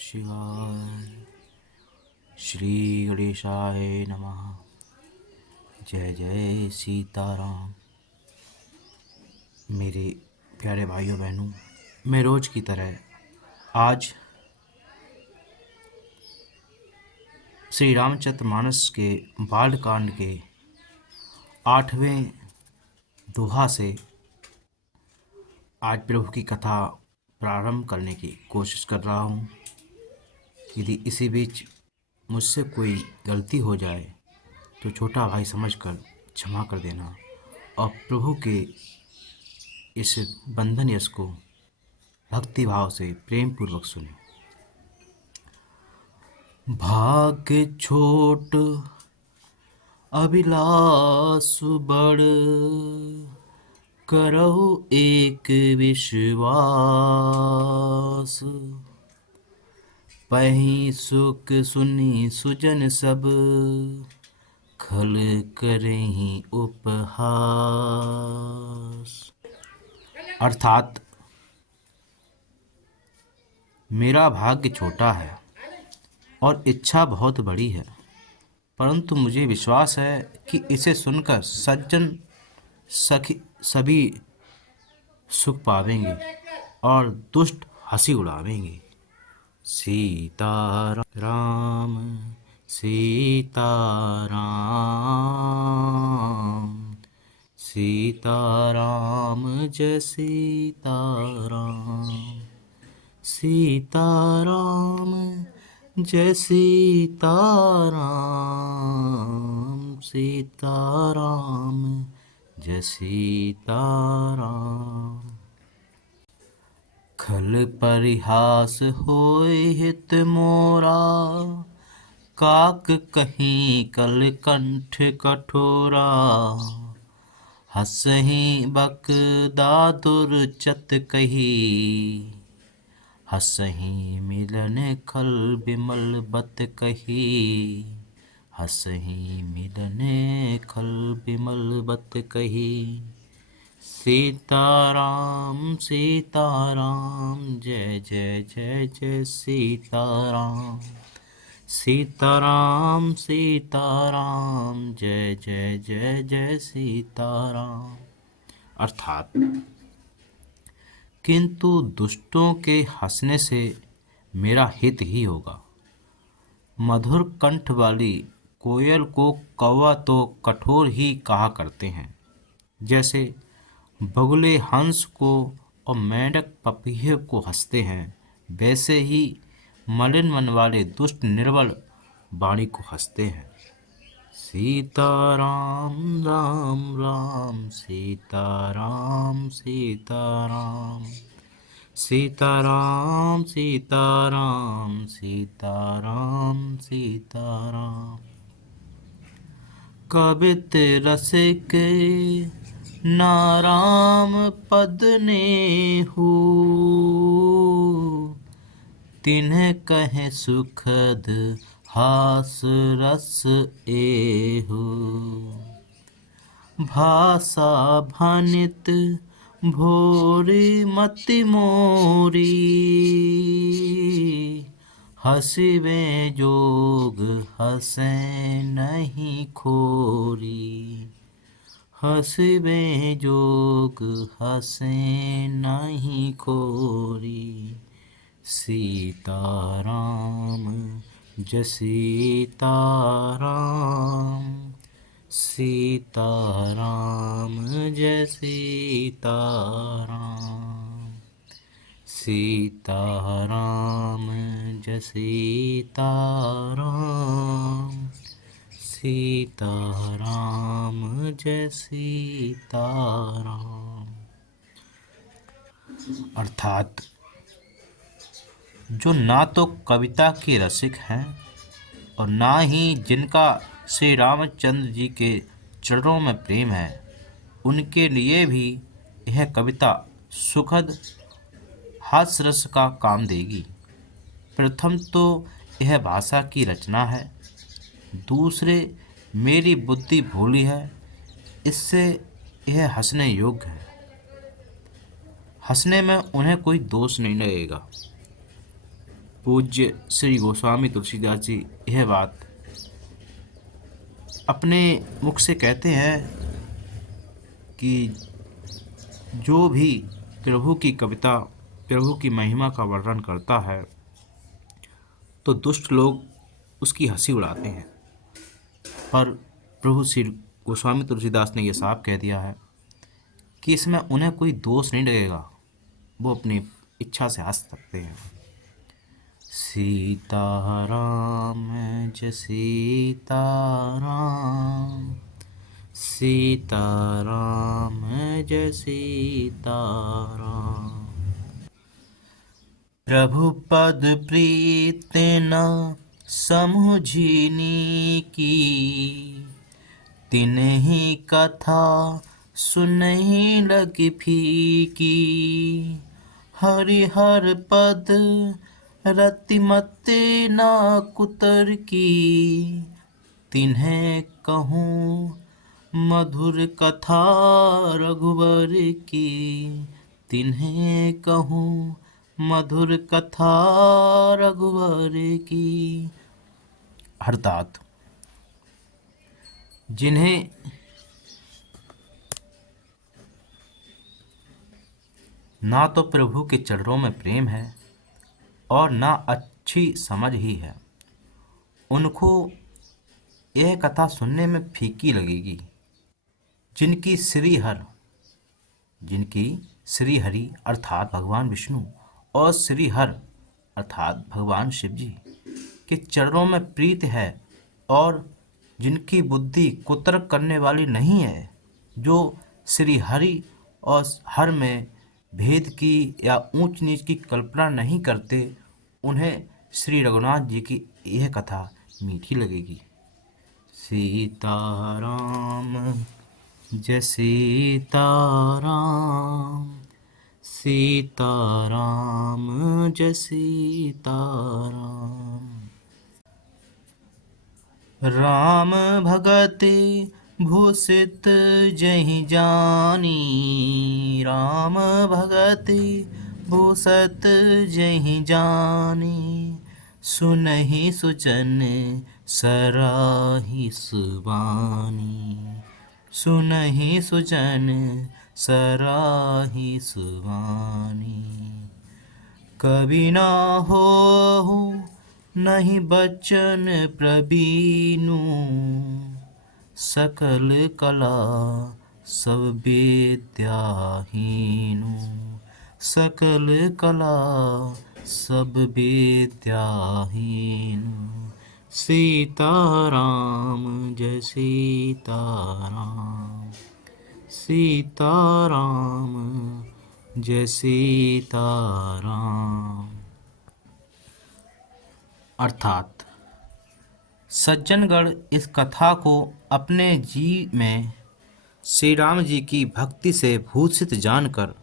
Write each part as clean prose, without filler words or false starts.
शिवाय। श्री गणेशाय नमः। जय जय सीताराम। मेरे प्यारे भाइयों बहनों, मैं रोज की तरह आज श्री रामचरितमानस के बालकांड के 8वें दोहा से आज प्रभु की कथा प्रारंभ करने की कोशिश कर रहा हूँ। यदि इसी बीच मुझसे कोई गलती हो जाए तो छोटा भाई समझकर क्षमा कर देना और प्रभु के इस बंधन यश को भक्ति भाव से प्रेम पूर्वक सुने। भाग्य छोट अभिलाष बड़, करहु एक विश्वास। पहीं सुख सुनी सुजन सब, खल करहीं उपहास। अर्थात मेरा भाग्य छोटा है और इच्छा बहुत बड़ी है, परंतु मुझे विश्वास है कि इसे सुनकर सज्जन सभी सुख पावेंगे और दुष्ट हंसी उड़ावेंगे। सीताराम सीताराम सीताराम जय सीताराम। सीताराम जय सीताराम। सीताराम जय सीताराम। खल परिहास होय हित मोरा, काक कहीं कल कंठ कठोरा। हसहीं बक दादुर चत कही, हसहीं मिलन खल बिमल बत कही। हसहीं मिलन खल बिमल बत कही। सीताराम सीताराम जय जय जय जय सीताराम। सीताराम सीताराम जय जय जय जय सीताराम। अर्थात किंतु दुष्टों के हंसने से मेरा हित ही होगा। मधुर कंठ वाली कोयल को कौवा तो कठोर ही कहा करते हैं, जैसे बगुले हंस को और मेंढक पपीहे को हंसते हैं, वैसे ही मलिन मन वाले दुष्ट निर्बल वाणी को हंसते हैं। सीताराम राम राम सीताराम सीताराम। सीताराम सीताराम सीताराम सीताराम। कबित रसिक नाराम पद नेहु, तिन्ह कहे सुखद हास रस एहु। भाषा भनित भोरी मति मोरी, हसिवे जोग हसे नहीं खोरी। हसिवे जोग हसे नहीं खोरी। सीताराम जय सीताराम। सीताराम जय सीताराम। सीताराम जय सीताराम। सीताराम जय सीताराम। अर्थात जो ना तो कविता के रसिक हैं और ना ही जिनका श्री रामचंद्र जी के चरणों में प्रेम है, उनके लिए भी यह कविता सुखद हास्य रस का काम देगी। प्रथम तो यह भाषा की रचना है, दूसरे मेरी बुद्धि भोली है, इससे यह हंसने योग्य है। हंसने में उन्हें कोई दोष नहीं लगेगा। पूज्य श्री गोस्वामी तुलसीदास जी यह बात अपने मुख से कहते हैं कि जो भी प्रभु की कविता, प्रभु की महिमा का वर्णन करता है तो दुष्ट लोग उसकी हंसी उड़ाते हैं, पर प्रभु श्री गोस्वामी तुलसीदास ने यह साफ कह दिया है कि इसमें उन्हें कोई दोष नहीं लगेगा, वो अपनी इच्छा से हंस सकते हैं। सीताराम जय सीताराम, सीताराम जय सीताराम। प्रभु पद प्रीत न समुझिनी की, तिन्हि कथा सुनहि लगी फीकी। हरिहर पद रतिमते न कुतर की, तिन्हें कहूँ मधुर कथा रघुवर की, तिन्हें कहूँ मधुर कथा रघुवर की। अर्थात जिन्हें ना तो प्रभु के चरणों में प्रेम है और ना अच्छी समझ ही है, उनको यह कथा सुनने में फीकी लगेगी। जिनकी श्री हरि अर्थात भगवान विष्णु और श्री हर अर्थात भगवान शिव जी के चरणों में प्रीत है और जिनकी बुद्धि कुतर्क करने वाली नहीं है, जो श्री हरि और हर में भेद की या ऊंच नीच की कल्पना नहीं करते, उन्हें श्री रघुनाथ जी की यह कथा मीठी लगेगी। सीताराम जय सीताराम, सीताराम जय सीताराम। राम भगति भूषित जहि जानी, राम भगति भूषित जहि जानी। सुनहि सुजन सराहि सुबानी, सुनहि सुजन सराहि सुबानी। कवि ना होहु नहीं बचन प्रबीनु, सकल कला सब विद्याहीनु, सकल कला सब विद्याहीनु। सीताराम जय सीताराम, सीताराम जय सीताराम। अर्थात सज्जनगण इस कथा को अपने जी में श्री राम जी की भक्ति से भूषित जानकर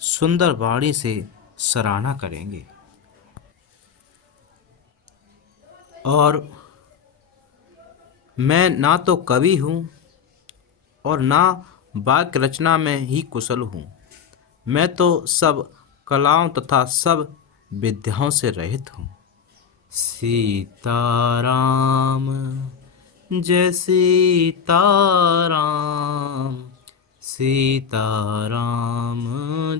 सुंदर वाणी से सराहना करेंगे और मैं ना तो कवि हूँ और ना वाक्य रचना में ही कुशल हूँ, मैं तो सब कलाओं तथा सब विद्याओं से रहित हूँ। सीताराम जय सीताराम, सीताराम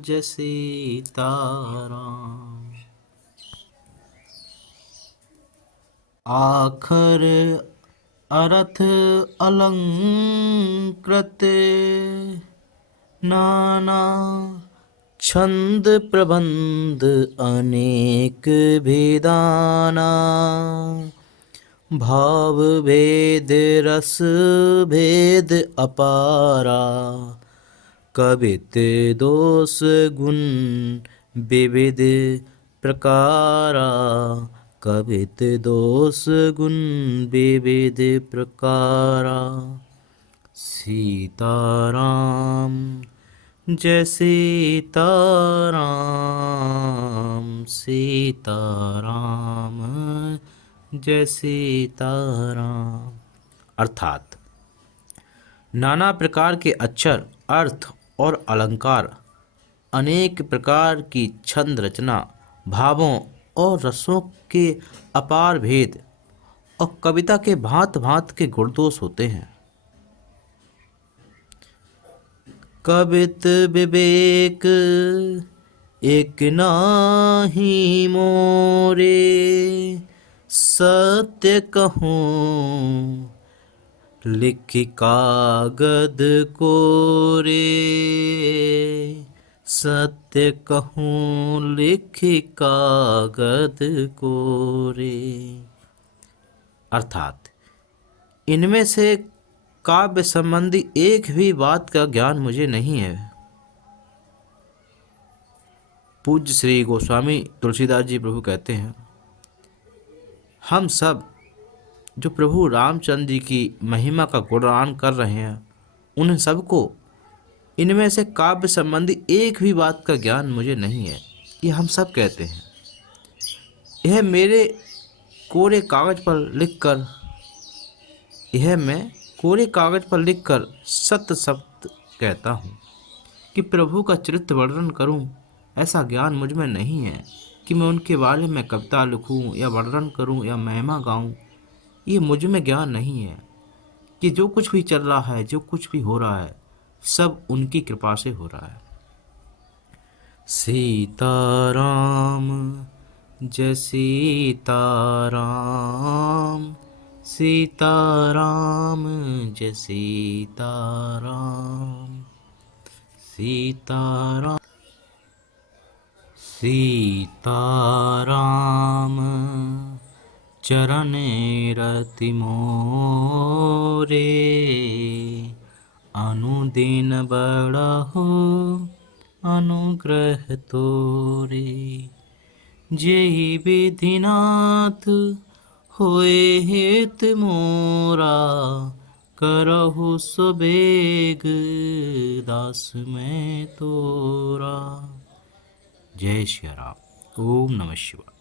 जय सीताराम। आखर अर्थ अलंकृत नाना, छंद प्रबंध अनेक भेदाना। भाव भेद रस भेद अपारा, कवित दोष गुण विविध प्रकारा, कवित दोष गुण विविध प्रकारा। सीताराम जय सीताराम, सीताराम जय सीताराम। अर्थात नाना प्रकार के अक्षर, अर्थ और अलंकार, अनेक प्रकार की छंद रचना, भावों और रसों के अपार भेद और कविता के भांत भांत के गुणदोष होते हैं। कवित विवेक एक नाही मोरे, सत्य कहूँ लिखि कागद कोरे, सत्य कहूँ लिखि कागद कोरे। अर्थात इनमें से काव्य संबंधी एक भी बात का ज्ञान मुझे नहीं है। पूज्य श्री गोस्वामी तुलसीदास जी प्रभु कहते हैं, हम सब जो प्रभु रामचंद्र जी की महिमा का गुणगान कर रहे हैं, उन सबको इनमें से काव्य संबंधी एक भी बात का ज्ञान मुझे नहीं है, ये हम सब कहते हैं। यह मेरे कोरे कागज पर लिखकर यह मैं कोरे कागज पर लिखकर सत्य शब्द कहता हूँ कि प्रभु का चरित्र वर्णन करूँ, ऐसा ज्ञान मुझ में नहीं है कि मैं उनके बारे में कविता लिखूँ या वर्णन करूँ या महिमा गाऊँ। ये मुझ में ज्ञान नहीं है कि जो कुछ भी चल रहा है, जो कुछ भी हो रहा है, सब उनकी कृपा से हो रहा है। सीताराम जय सीताराम, सीताराम जय सीताराम, सीताराम सीताराम चरण रति मोरे, अनुदिन बड़हो अनुग्रह तोरे। जेहि विधिनाथ होए हित मोरा, करहु सुबेग दास मैं तोरा। जय श्री राम। ओम नमः शिवाय।